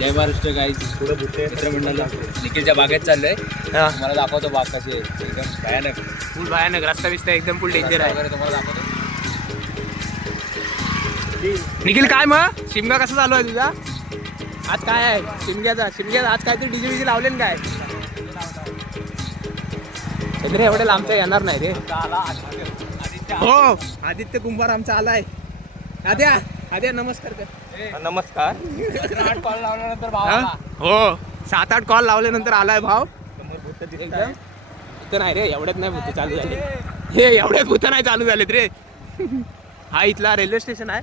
जय Maharashtra guys मित्रमंडळ निखिलच्या बागेत चाललोय. हा. तुम्हाला दाखवतो बाग कशी आहे. एकदम भयानक. फुल भयानक. रस्ता बिस्ता एकदम फुल डेंजर आहे. वगैरे तुम्हाला दाखवतो. निखिल काय मग? शिमगा कसा चालू आहे तुझा? आज काय आहे? शिमग्याचा. शिमग्याचा आज काहीतरी डीजे विजे लावले ना काय? चंद्र एवढे लांबच्या येणार नाही रे. हो आदित्य कुंभार आमचा आलाय. आद्या आद्या नमस्कार कर. नमस्कार. हा? हो. सात आठ कॉल लावल्यानंतर आलाय भाव एकदम? इथं नाही रे एवढ्यात नाही भूत चालू झाले. हे एवढ्यात भूत नाही चालू झालेत रे. हा इथला रेल्वे स्टेशन आहे.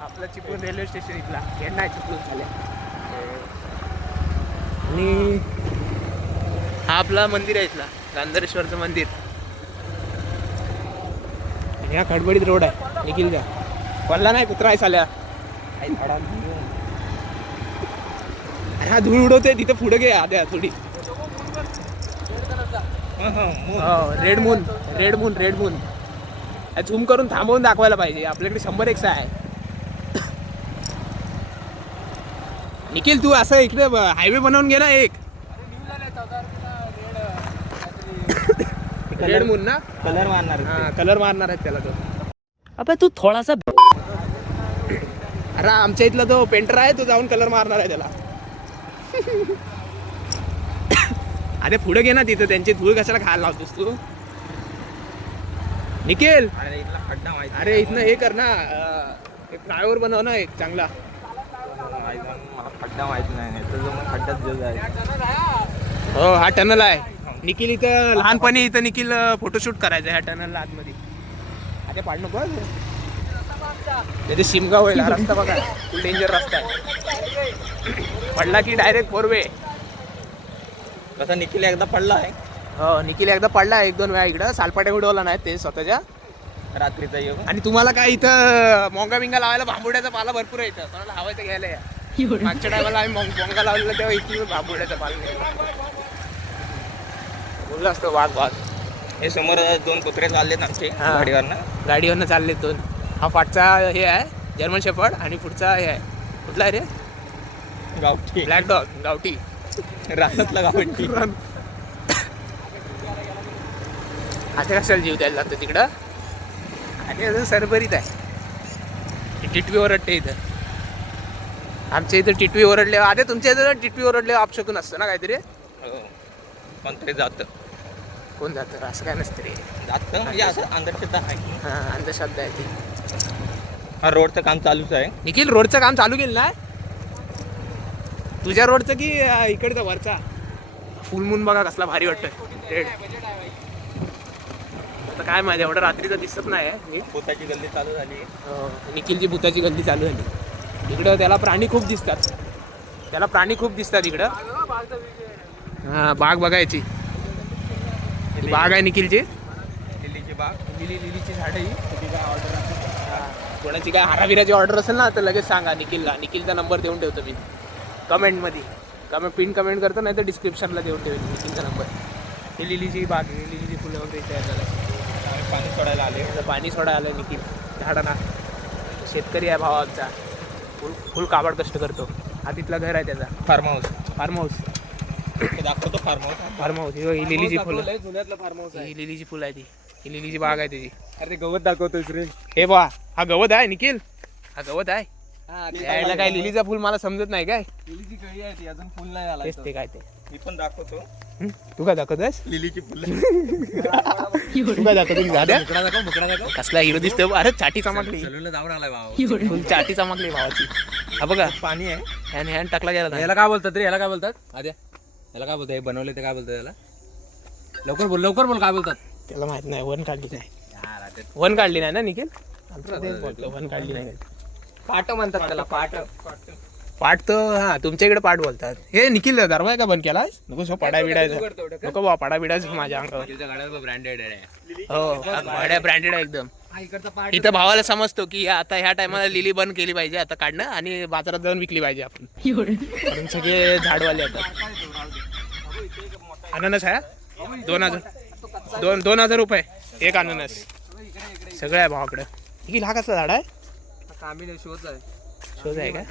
आपला चिपळूण रेल्वे स्टेशन इथला. हे नाही चिपळूण झाले आणि हा आपला मंदिर आहे इथला. गांधरेश्वरचं मंदिर. आणि हा खडबडीत रोड आहे. निखिल निखिलचा पडला नाही कुत्रा आहे साल्या? हा धूळ उडवते तिथे पुढे गे आद्या थोडी. Red moon red moon red moon. Zoom करून थांबवून दाखवायला पाहिजे आपल्याकडे शंभर एकशे आहे. निखिल तू असं इकडे हायवे बनवून घे ना एक. रेड मून ना? कलर मारणार हा कलर मारणार आहेत त्याला तो. अबे तू थोड़ा सा अरे आमच्या इथला तो पेंटर आहे तो जाऊन कलर मारणार आहे त्याला. अरे पुढे घे ना तिथं त्यांची धूळ कशाला खायला लावतोस तू? निखिल! अरे इथला खड्डा माहिती अरे इथनं हे कर ना एक फ्लायओव्हर बनव ना एक चांगला. खड्डा माहिती नाही हो हा टनल आहे. निखिल इथं लहानपणी इथं निखिल फोटोशूट करायचं ह्या टनलला आतमध्ये. आता पाड नको हं. तिथे शिमगा होईल हा रस्ता बघा. फुल डेंजर रस्ता आहे. पडला की डायरेक्ट फोरवे कसा निखिल एकदा पडला आहे. हो निखिल एकदा पडला एक दोन वेळा इकडं. सालपाट्या उडवला नाही ते स्वतःच्या. रात्रीचा येऊ आणि तुम्हाला काय इथं मोंगा बिंगा लावायला भांबुड्याचा पाला भरपूर आहे इथं. कोणाला हवायचं घ्यायला या. मागच्या टायमाला आम्ही मोंग- मोंगा लावलेला तेव्हा इथून भांबुड्याचा पाला घ्यायला. बोललो असतो वाघ वाघ. हे समोर दोन कुत्रे चाललेत आमचे. गाडीवरनं. गाडीवरनं चालले दोन. हा पाठचा हे आहे जर्मन शेफर्ड आणि पुढचा हे आहे. कुठला आहे रे? गावठी. ब्लॅक डॉग गावठी. रानातला गावठी. आता कशाला जीव द्यायला लागतो तिकडं? आणि अजून सरभरीत आहे. टिटवी ओरडते इथं. आमच्या इथं टिटवी ओरडले आधी तुमच्या इथं टिटवी ओरडले अपशकून असतं ना काहीतरी? हो. कोणतरी जात. कोण जातं? असं काय नसतं रे. जात म्हणजे असं अंधश्रद्धा आहे. हां अंधश्रद्धा आहे ती. हा रोडचं काम चालूच आहे. निखिल रोडचं काम चालू केलं ना? तुझ्या रोडचं की अं, इकडचा वरचा? फुल मून बघा कसला भारी वाटतं रेड. आता काय माहिती एवढं रात्रीचं दिसत नाही आहे नीट. पोताची गल्ली चालू झाली. अं, निखिलची भूताची गल्ली चालू झाली. इकडं त्याला प्राणी खूप दिसतात. त्याला प्राणी खूप दिसतात इकडं. हा बाग बघायची. ही बाग आहे निखिलची. दिल्लीची बाग. लिली लिलीची झाडं ही. ऑर्डर कोणाची काय हाराविराची ऑर्डर असेल ना तर लगेच सांगा. निखिलला. निखिलचा नंबर देऊन ठेवतो मी. कमेंटमध्ये कमेंट पिन कमेंट करतो नाही तर डिस्क्रिप्शनला देऊन ठेवेल निखिलचा नंबर ही लिलीची बाग आहे. लिलीची फुलं वगैरे त्याला आम्ही पाणी सोडायला आले. आता पाणी सोडायला आलं निखिल. झाडांना. शेतकरी आहे भावा आमचा. फुल फुल काबाड कष्ट करतो. हा तिथला घर आहे त्याचा. फार्म हाऊस फार्म हाऊस दाखवतो फार्म हाऊस फार्म हाऊस ही लिलीची फुलं. जुन्यातलं फार्म हाऊस ही लिलीची फुलं आहे ती. ही लिलीची बाग आहे त्याची. अरे गवत दाखवतोय रे. हे बा हा गवत आहे निखिल? हा गवत आहे? यायला काय लिलीचा फुल मला समजत नाही काय? लिलीची कळी आहे ती अजून फुल नाही आला तेच ते काय ते. मी पण दाखवतो? तू काय दाखवतोस लिलीची फुलं. तू काय दाखवतो दाखव मुकडा दाखव. कसला हिरो दिसतो अरे चाटी चमकली. जाऊन आलाय भाऊ. फुल चाटी चमकली भावाची. हा बघा. पाणी आहे. हॅन हॅन टाकला गेला. याला काय बोलतात रे? याला काय बोलतात? आद्या याला काय बोलतात? हे बनवले ते काय बोलतात याला? लवकर बोल लवकर बोल काय बोलतात? त्याला माहीत नाही वन काढली नाही. वन काढली नाही ना निखिल? वन काढली नाही. पाट म्हणतात त्याला पाट. पाठ तर हा तुमच्या इकडे पाठ बोलतात. हे निखिल दरवाजा का बंद केला नको सो पडा बिडायचं. नको बा पडा बिडायचं माझ्या अंगावर. ब्रँडेड आहे. हो गाड्या ब्रँडेड आहे एकदम. हा इकडचा पाट. इथं भावाला समजतो की आता ह्या टायमाला लिली बंद केली पाहिजे आता काढणं आणि बाजारात जाऊन विकली पाहिजे आपण. सगळे झाडवाले येतात अननस आहे दोन हजार दोन दोन हजार रुपये एक अननस. सगळं आहे भावाकडं ही हा कसला झाड आहे? आहे. शोध आहे का?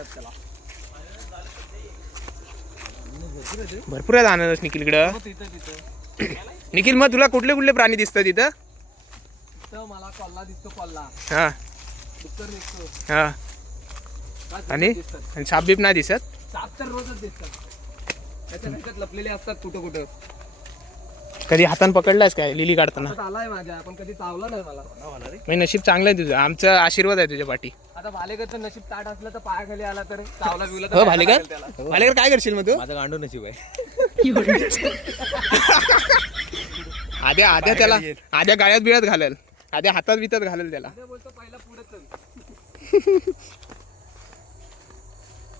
भरपूर आहेत अननस निखिलकडं निखिल मग तुला कुठले कुठले प्राणी दिसतात तिथं? मला कॉल्ला दिसतो कॉल्ला. हा. दिसतो हा. आणि? साप बीप नाही दिसत? साप तर रोजच दिसतात. त्याच्या लपलेले असतात कुठं कुठं. कधी हातान पकडलास काय? लिली काढताना? आलाय माझ्या पण कधी चावला नाही मला. नशीब चांगलं आहे तुझं. आमचा आशीर्वाद आहे तुझ्या पाठी. आता भालेकरचं नशीब ताट असलं तर पायाखाली आला तर चावला बिवला तर हो काय भालेकर? त्याला? भालेकर काय करशील मग तू? माझं गांडू नशीब आहे. आद्या आद्या त्याला आद्या गाळ्यात बिळ्यात घालेल. आद्या हातात बितात घालेल त्याला. ते बोलतो पहिला पुढे चल.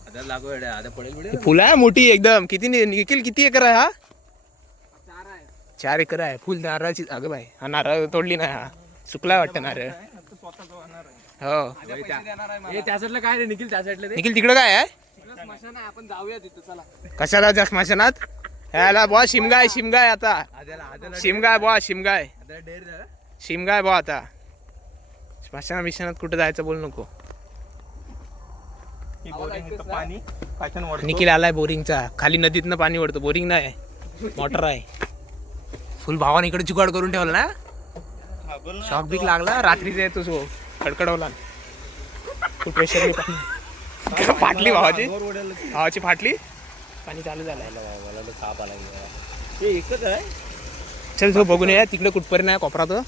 आता लागू आता पडेल बिडेल. फुलं आहे मोठी एकदम. किती नि- निखिल किती एकर आहे हा? चार एकर आहे फुल नारळाची अगं बाई. हा नारळ तोडली नाही हा सुकला वाटतं नारळ. हो. पैसे देणार आहे मला. ए, त्या साईडला काय रे निखिल त्या साईडला ते निखिल तिकडं काय आहे? तिकडं स्मशान आहे आपण जाऊया तिथं चला कशाला जा स्मशानात? ह्याला बुवा शिमगाय शिमगाय आता. शिमगाय बुवा शिमगाय डेअर झाला शिमगाय बुवा आता. स्मशाना बिशानात कुठं जायचं बोल नको. ही बोरिंग इथं पाणी काचन वरतो निखिल आलाय बोरिंगचा. खाली नदीतनं पाणी ओढतो. बोरिंग नाही. मोटर आहे. फुल भावाने इकडे जुगाड करून ठेवला ना? हा. शॉक बिक लागला रात्रीचा येतो सो खडखडवला. प्रेशर फाटली भावाची? भावाची फाटली? पाणी चालू झालंय साप आला हे एकच आहे. चल तो बघून या तिकडे कुठपर्यंत आहे कोपरा तो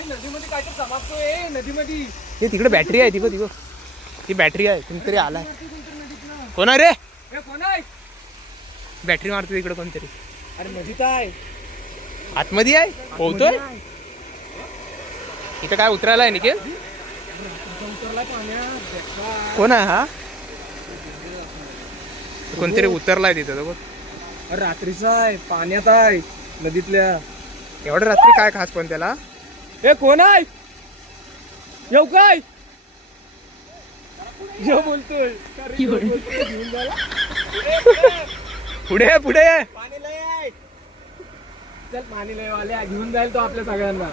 नदीमध्ये काय तर नदीमध्ये. ते तिकडे बॅटरी आहे तिकडे तिकडं. ती बॅटरी आहे कोणतरी आलाय. कोण आहे? रे? कोण आहे? बॅटरी मारतो तिकडे कोणतरी. अरे नदीत आहे. आतमध्ये आहे? पोहतोय? इथं काय उतरायला आहे निखिल. कोण आहे हा? कोणतरी उतरलाय तिथं बघ. अरे रात्रीचा आहे पाण्यात आहे नदीतल्या. एवढं रात्री काय खास पण त्याला? ए कोण आहे? येऊ काय येऊ बोलतोय. पुढे ये, पुढे ये. चल पाणी लय वाले आहे. घेऊन जाईल तो आपल्या सगळ्यांना.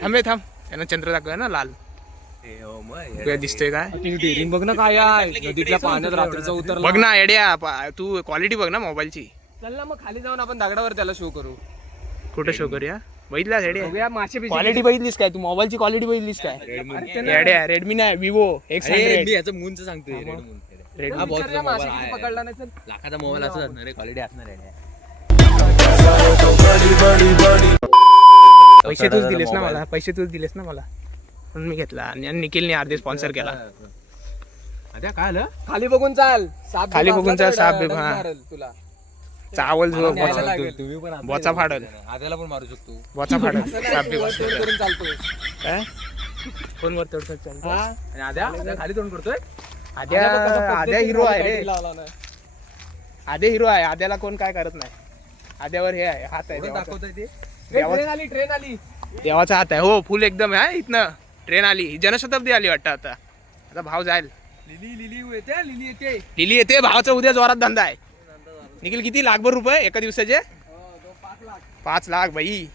थांबे थांब. त्यांना चंद्र दाखवूया ना लाल. तुला दिसतोय काय? डेअरिंग बघ ना काय आहे. नदीतल्या पाण्यात रात्रीचा उतरला. बघ ना एड्या पा- तू क्वालिटी बघ ना मोबाईलची चल ना मग खाली जाऊन आपण दगडावर त्याला शो करू. कुठं शो करूया? बघितला बघूया मासे बिसे क्वालिटी बघितलीस काय तू? मोबाईलची क्वालिटी बघितलीस काय? एड्या रेडमी नाही विवो एक्स हंड्रेड याचं मूनचं सांगतोय रेडमी विचारल्या मासे किती पकडला नाही चल लाखाचा मोबाईल असं असणार आहे क्वालिटी असणार आहे. पैसे तूच दिलेस ना मला पैसे तूच दिलेस ना मला. म्हणून मी घेतला आणि निखिलने अर्धे स्पॉन्सर केला. आता काय आलं? खाली बघून चाल. साप खाली बघून चाल, साप बिप, डग हा. मारेल तुला. चावल जो बोचा- लागेल. तुम्ही पण बोचा फाडल. आद्याला पण मारू शकतो. बोचा फाडल. साप तोंड. करून चालतोय. काय? फोनवर चालतं. हा? आणि आद्या? आद्या खाली तोंड करतोय? आद्या आद्या हिरो आहे रे. लावला ना. आद्या हिरो आहे. आद्याला कोण काय करत नाही. आद्यावर हे आहे हात आहे देवाचा. दाखवतोय ते? ए, देवाचं- ट्रेन आली ट्रेन आली. देवाचा हात आहे. हो फुल एकदम आहे हा, इथनं. ट्रेन आली. ही जनशताब्दी आली वाटतं आता. आता भाव जाईल. लिली लिली येते लिली येते. लिली येते भावाचा उद्या जोरात धंदा आहे. निखिल किती? लाखभर रुपये एका दिवसाचे? हो, पाच लाख. पाच लाख बाई.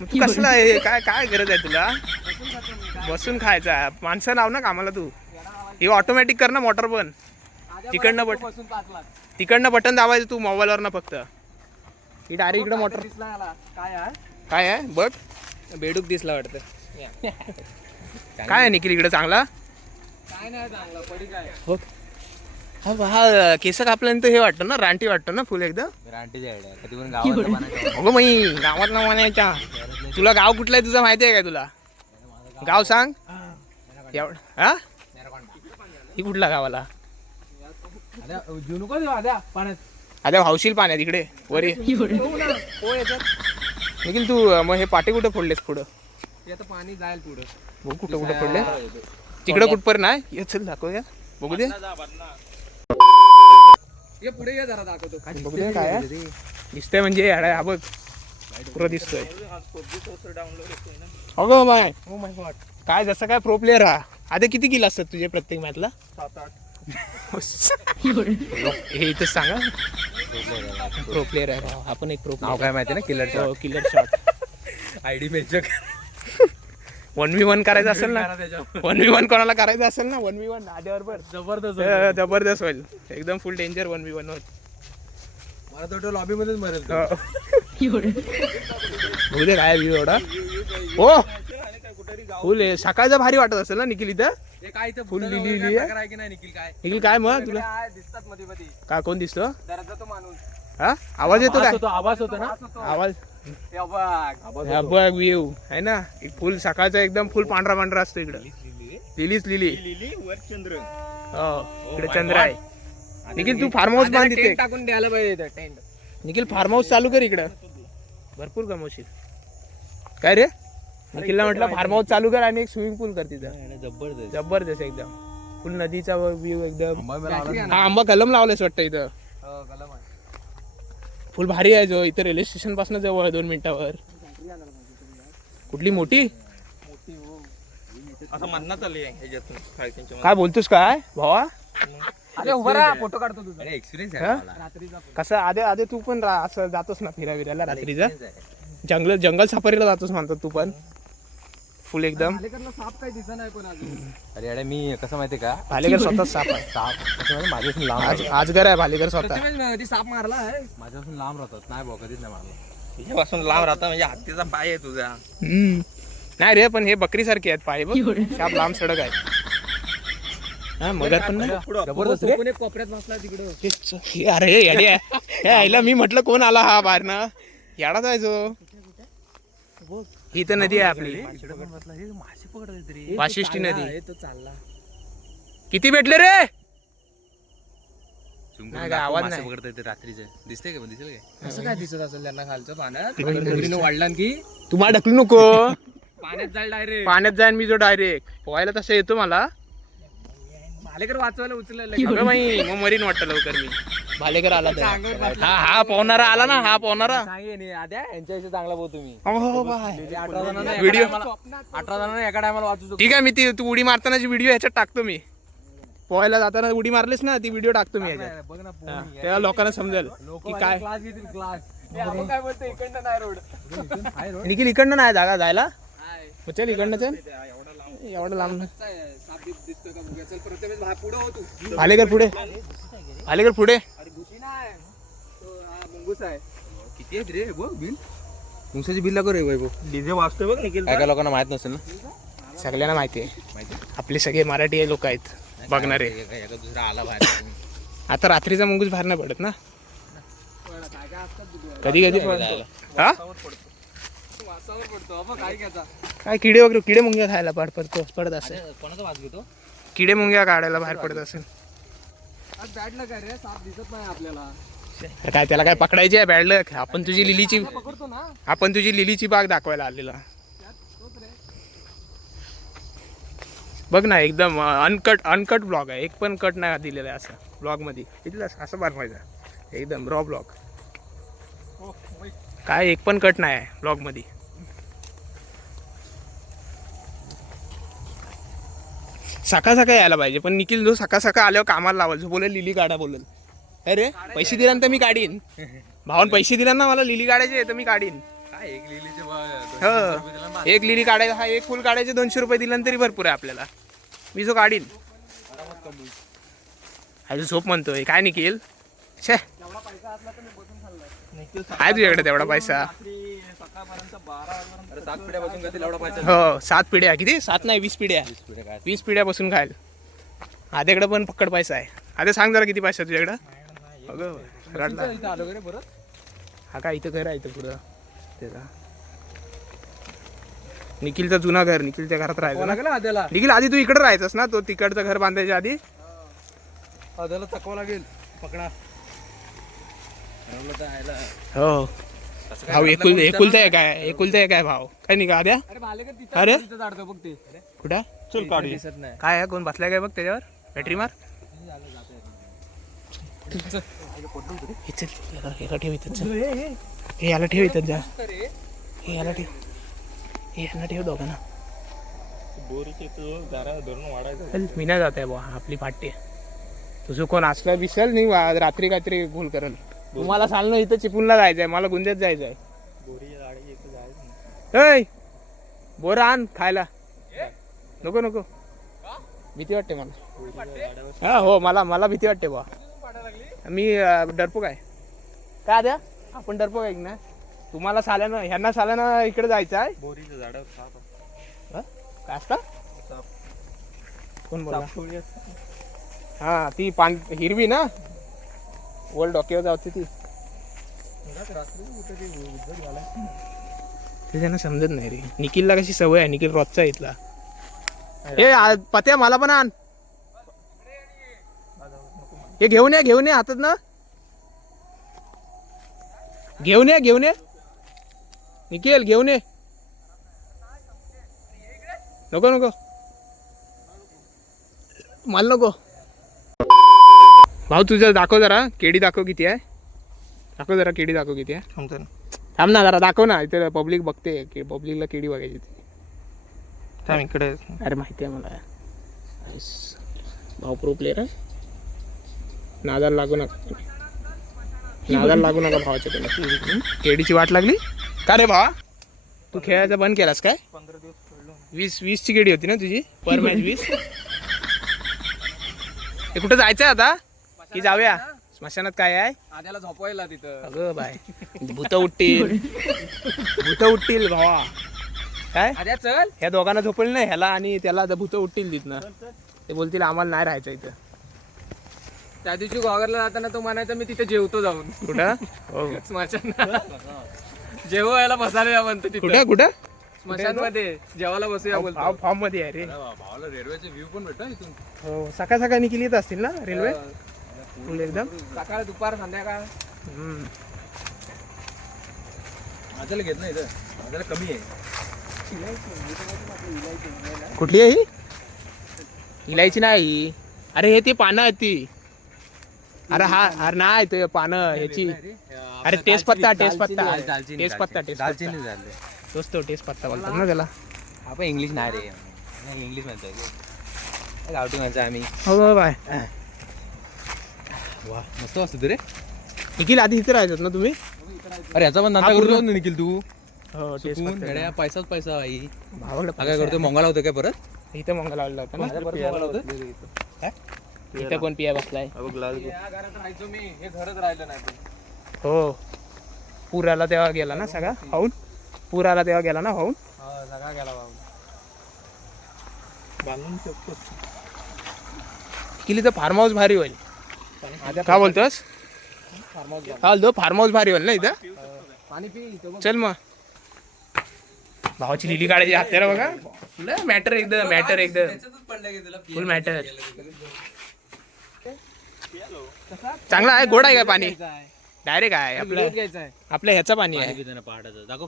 मग तू कसला आहे? काय काय गरज आहे तुला? बसून खायचा. माणसं लाव ना कामाला तू. हे ऑटोमॅटिक कर ना मोटर पण. तिकडनं बरोबर बट- बसून पाच लाख. तिकडनं बटन दाबायचं तू मोबाईलवर ना फक्त. ही डायरेक्ट इकडे मोटर. दिसला याला. काय आहे? काय आहे? बघ. बेडूक दिसला वाटतं. काय आहे निखिल इकडे? चांगला? काय नाही चांगलं पडी काय? हो. हा हा केस कापल्यानंतर हे वाटतं ना रानटी वाटतं ना फुल एकदम रानटीची आयडिया कधी पण गावात अगं ना म्हणायच्या तुला गाव कुठलं आहे तुझं माहिती आहे काय तुला? गाव सांग. एवढं हा? ही कुठला गावाला? पाण्यात. आता भावशील पाण्यात इकडे वर. ये. निखिल तू मग हे पाटे कुठे फोडलेस पुढं? पाणी जाईल पुढं बघू कुठं कुठं फोडले. तिकडं कुठपर्यंत नाही? ये चल दाखवूया. बघू दे. ये पुढे ये जरा दाखवतो. बघू दे काय. दिसतंय म्हणजे अरे हा बघ. पुरं दिसतोय. अगं माय. माय गॉड काय जसं काय प्रो प्लेअर हा. आता किती किल असतात तुझे प्रत्येक मॅचला सात आठ. हे इथं सांगा. प्रो प्लेअर आहे. भाऊ. आपण एक प्रो नाव काय माहिती ना? Killer killer shot ID mention one v one करायचं असेल ना? वन व्ही वन कोणाला करायचं असेल ना? वन व्ही वन आद्याबरोबर जबरदस्त जबरदस्त होईल. एकदम full danger one v one होईल. मला तर लॉबी मध्येच मरेल दे काय व्ह्यू एवढा. हो फुल. सकाळचं भारी वाटत असेल ना निखिल इथं? हे काय इथं फुल वगैरे लिली काय आहे? प्रकार आहे की नाही? निखिल काय? निखिल काय मग तुला? काय दिसतात मध्ये मध्ये. का कोण दिसतो जरा जातो माणूस. हा? आवाज येतो काय? तो आवाज होतो ना? आवाज हे बघ. हा बघ व्ह्यू आहे ना? एक फुल सकाळचा एकदम फुल पांढरा पांढरा असतो इकडं. लिलीच लिली हो इकडे चंद्र आहे. निखिल तू फार्म हाऊस बांध टेंट टाकून द्यायला पाहिजे इथं, टेंट निखिल फार्म हाऊस चालू कर इकडं. भरपूर कमवशील काय रे? निखिलला म्हटलं फार्म हाऊस चालू कर आणि एक स्विमिंग पूल कर तिथं. जबरदस्त. जबरदस्त एकदम. फुल नदीचा व्ह्यू एकदम. हा आंबा कलम लावलायस वाटतं इथं. हो. फुल भारी आहे जो इथं रेल्वे स्टेशनपासून जवळ आहे दोन मिनिटावर. कुठली मोठी? असं म्हणणं चालू आहे ह्याच्यातून फायटिंगच्या काय बोलतोस काय भावा? अरे उभा राहा फोटो काढतो तुझा. अरे एक्सपिरियन्स हा? आहे मला रात्रीचा कसं आधे आधे तू पण रा- असं जातोस ना फिरा फिरायला रात्रीचं? Experience आहे. जंगल जंगल सफारीला जातोस म्हणतो तू पण. फुल एकदम. अलीकडनं साप काही दिसत नाही पण अजून. अरे अरे मी कसं माहितीये का? भालेकर स्वतः साप आहे. साप. कसं माहिती माझ्यापासून लांब आज राहतात. आजगर आहे भालेकर स्वतः. ती साप मारला आहे. माझ्यापासून लांब राहतात. नाही भाऊ कधीच नाही मारलं. तुझ्यापासून लांब राहता म्हणजे हत्तीचा पाय आहे तुझा. हम्म. नाही रे पण हे बकरी सारखे आहेत पाय बघ. शाप लांब सडक आहे. हा मगर पण नाही. जबरदस्त रे. एक कोपऱ्यात बसला तिकडं. च- हे अरे हे येडे आहे. हे आईला मी म्हटलं कोण आला हा बाहेर ना याडा जायचो ही तर नदी आहे आपली. वाशिष्ठी नदी. तो चालला. किती भेटले रे? आवाज मासे नाही. पकडत येते रात्रीचे. दिसते का पण? दिसेल काय? असं काय दिसत असेल त्यांना खालच्या पाण्यात? वाढला की तुम्हाला ढकलू नको. पाण्यात जाईल डायरेक्ट पाण्यात जाईन मी जो डायरेक्ट पोहायला तसं येतो मला. भालेकर वाचवायला मग मरीन वाटतं लवकर मी. भालेकर आला. हा हा पोहणारा आला ना हा आद्या यांच्याविषयी चांगला बोल तुम्ही. हो बाय. अठरा जणांना व्हिडिओ अठरा जणांना एका टायमाला वाचू शकतो. ठीक आहे मी ती तू उडी मारतानाची व्हिडिओ ह्याच्यात टाकतो मी. पोहायला जाताना उडी मारलीस ना ती व्हिडिओ टाकतो मी ह्याच्यात. बघ ना हा, तेव्हा लोकांना समजेल की काय? क्लास घेतील क्लास काय बोलतो इकडनं नाही रोड. निखिल इकडनं नाही जागा जायला? मग चल इकडनं चल. एवढं लांब. हो तू. भालेकर पुढे. भालेकर पुढे. हा मुंगूस आहे किती आहेत रे? बघ बिल. मुंगसाची बिल लागू रे वैभव. डीजे वाजतोय बघ निखिल काय काय लोकांना माहीत नसेल ना? सगळ्यांना माहिती आहे. माहिती आपले सगळे मराठी लोक आहेत बघणारे एका एका दुसरा आला बाहेर. आता रात्रीचा मुंगूस बाहेर नाही पडत ना? कधी कधी? पडतो. हा? वासावर पडतो. अबा काय घ्यायचा काय किडे वगैरे किडे मुंग्या खायला पाड पडतो पडत असेल. कोणाचा वाज घेतो? किडे मुंग्या काढायला बाहेर पडत असेल. आज बॅड लग रे? साप दिसत नाही आपल्याला. तर काय त्याला काय पकडायची आहे? बॅड लक आपण तुझी लिलीची आपण तुझी लिलीची बाग दाखवायला आलेला. बघ ना एकदम अनकट अनकट ब्लॉग आहे. एक पण कट नाही दिलेला आहे असं ब्लॉगमध्ये इथलं असं बनवायचं. एकदम रॉ ब्लॉग काय एक पण कट नाही आहे ब्लॉगमध्ये सकाळ सकाळ यायला पाहिजे पण निखिल जो सकाळ सकाळ आल्यावर कामाला लावाल जो बोलेल लिली काढा बोलेल. अरे पैसे दिल्यानंतर मी काढीन. भावान पैसे दिला ना मला लिली काढायचे तर मी काढीन. काय एक लिलीचे हो. एक लिली काढायचं हा एक फुल काढायचे दोनशे रुपये दिलं तरी भरपूर आहे आपल्याला. मी जो काढीन. अजून झोप म्हणतोय. काय निखिल? छे. आहे तुझ्याकडे तेवढा पैसा. हो सात पिढ्या. किती? सात नाही वीस पिढ्या. वीस पिढ्या बसून खायला आद्याकडे पण पक्कड पैसा आहे. आधी सांग जरा किती पैसा तुझ्याकडं? अगं रडला इथं आलो का रे परत? हा काय इथं घर आहे इथं पुढं. त्याचा निखिलचं जुना घर निखिलच्या घरात राहायचं ना? लागेल आद्याला? निखिल आधी तू इकडे राहायचंस ना तो तिकडचं घर बांधायच्या आधी? आद्याला चकवा लागेल. पकडा. रवलं तर आयला. हो. भाऊ एकुल एकुलता आहे काय एकुलता आहे काय भाव काय नाही का आद्या? अरे भालेकर तिथं अरे? तिथं जाडतो बघ ते. कुठं? चल काढू दिसत नाही. काय आहे? कोण बसलाय काय बघ त्याच्यावर? बॅटरी मार. याला- याला ठेव इथं. हे याला ठेव इथं जा. हे याला ठेव. हे यांना ठेव दोघांना. मी नाही जात आहे बुवा आपली पाठी आहे. तुझं कोण असलं दिसेल नाही रात्री काहीतरी भूल करल. तुम्हाला सांगणं इथं चिपूनला जायचंय मला गुंजेत जायचंय. ऐ बोरा आण खायला. नको नको. भीती वाटते मला. हा हो मला मला भीती वाटते बा मी डरपोक आहे. काय द्या? आपण डरपोक आहे की ना तुम्हाला साल्यानं ह्यांना साल्यानं इकडे जायचं आहे? बोरीचं हं? काय असतं? कोण बोला हा ती पान हिरवी ना? वर डोक्यावर जावते ती. ते त्यांना समजत नाही रे. निखिलला कशी सवय आहे? निखिल रोजचा इथला. हे आ- पत्या मला पण आण. हे घेऊन ये घेऊन ये हातात ना. घेऊन ये घेऊन ये. निखिल घेऊन ये. नको नको. मला नको. भाऊ तुझं दाखव जरा. केडी दाखव किती आहे. दाखव जरा केडी दाखव किती आहे. थांबतो ना. थांब ना जरा दाखव ना. इथे पब्लिक बघते. की पब्लिकला केडी बघायची ती. थांब इकडे. अरे माहिती आहे मला. भाऊ प्रो प्लेअर आहे. नादाला लागू नका तुम्ही. नादाला लागू नका भावाच्या त्याला केडीची वाट लागली? का रे भावा? तू खेळायचा बंद केलास काय? पंधरा दिवस खेळलो वीस वीसची केडी होती ना तुझी? पर मॅच वीस. हे कुठं जायचंय आता? की जाऊया? स्मशानात काय आहे? आद्याला झोपवायला तिथं. अगं बाय भूत उठतील. भूत उठतील भावा. काय? आद्या चल. ह्या दोघांना झोपल नाही ह्याला आणि त्याला भूत उठतील तिथनं. ते बोलतील आम्हाला नाही राहायचं इथं. त्या दिवशी गोगरला जाताना तो म्हणायचा मी तिथे जेवतो जाऊन. कुठं? हो. स्मशान जेवायला बसायला या म्हणतो तिथे. कुठं कुठं? स्मशानमध्ये जेवायला बसूया बोलतो. फॉर्ममध्ये आहे रे. भावाला रेल्वेचे व्ह्यू पण भेटतो इथून. हो सकाळ सकाळ निघली येत असतील ना रेल्वे फुल एकदम? सकाळ दुपार संध्याकाळ. हम्म. माझ्याला घेत नाही इथं. माझ्याला कमी आहे. कुठली आहे ही? इलायची नाही. अरे हे ती पानं आहेत ती. अरे हा अरे नाही ते पानं ह्याची. अरे टेस्ट पत्ता टेस्ट पत्ता टेस्ट पत्ता टेस्ट दालचिनी. पत्ता झाले. तोच तो टेस्ट पत्ता बोलतात ना त्याला. आपण इंग्लिश नाही रे. इंग्लिश म्हणतोय गावठी माणसं आम्ही. हो बाय. वा मस्त असतो रे. निखिल आधी इथे राहायचं ना तुम्ही? अरे याचा पण हा, धंदा पूर्ण- करतो ना निखिल तू. हो चुकून पैसाच पैसा आई भावाकडे हा काय करतोय मोंगाला होतं काय परत. इथं मंगल लावलेला होता ना. इथं कोण पिया बसलाय? हे घरच राहिलं नाही ते. हो. पूर आला तेव्हा गेला ना सगळा? होऊन? पूर आला तेव्हा गेला ना होऊन? हो, सगळा गेला किली तर फार्म हाऊस भारी होईल. काय बोलतोस? फार्म हाऊस हा दो फार्म हाऊस भारी होईल ना इथं. चल मग. भावाची लिली काढायची हत्यारा बघा. मॅटर एकदम मॅटर एकदम. फुल मॅटर चांगला आहे गोड आहे का पाणी? डायरेक्ट आहे आपलं घ्यायचा आहे. आपल्या ह्याचं पाणी आहे. पहाडाचं दाखव.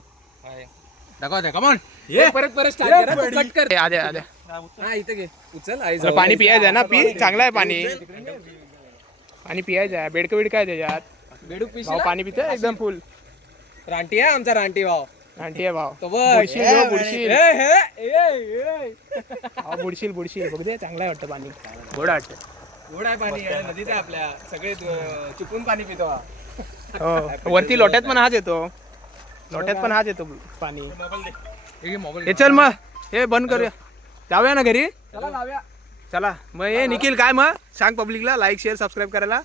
दाखव त्या कमॉन परत परत स्टार्ट कर कट कर. ए, आद्या आद्या. हा इथे घे. उचल आई तुला पाणी पियायचं आहे ना पी. चांगलं आहे पाणी. पाणी पियायचं आहे. बेडकं बिडकं आहे त्याच्यात. बेडूक पिशी पाणी पितोय एकदम फुल रानटी आहे आमचा रानटी भाव आंटी आहे भाव तो बुडशील बुडशील. बुडशील बुडशील. बघ दे चांगलं आहे वाटतं पाणी. गोड वाटतं. गोड आहे पाणी आहे, नदीत आहे आपल्या. सगळे अं, चुकून पाणी पितो हा. हो वरती लोट्यात पण हाच येतो. लोट्यात पण हाच येतो पाणी. मोबाईल हे चल मग हे बंद करूया. जाऊया ना घरी? चला लावूया चला. मग हे निखिल काय मग? सांग पब्लिकला लाईक शेअर सबस्क्राईब करायला.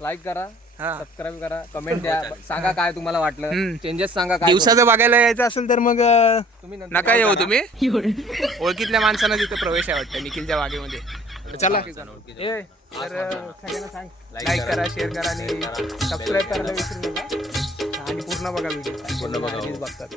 लाईक करा हा. सबस्क्राईब करा कमेंट द्या. सांगा काय तुम्हाला वाटलं. हम्म. चेंजेस सांगा काय दिवसाचं बघायला यायचं असेल तर मग अं, तुम्ही नंतर नका येऊ तुम्ही. ओळखीतल्या माणसांना तिथं प्रवेश आहे वाटतं निखिलच्या बागेमध्ये तर चला ए तर सगळ्यांना सांग. लाईक करा शेअर करा आणि सबस्क्राईब करायला विसरू नका. आणि पूर्ण बघा व्हिडिओ पूर्ण बघा बघतात.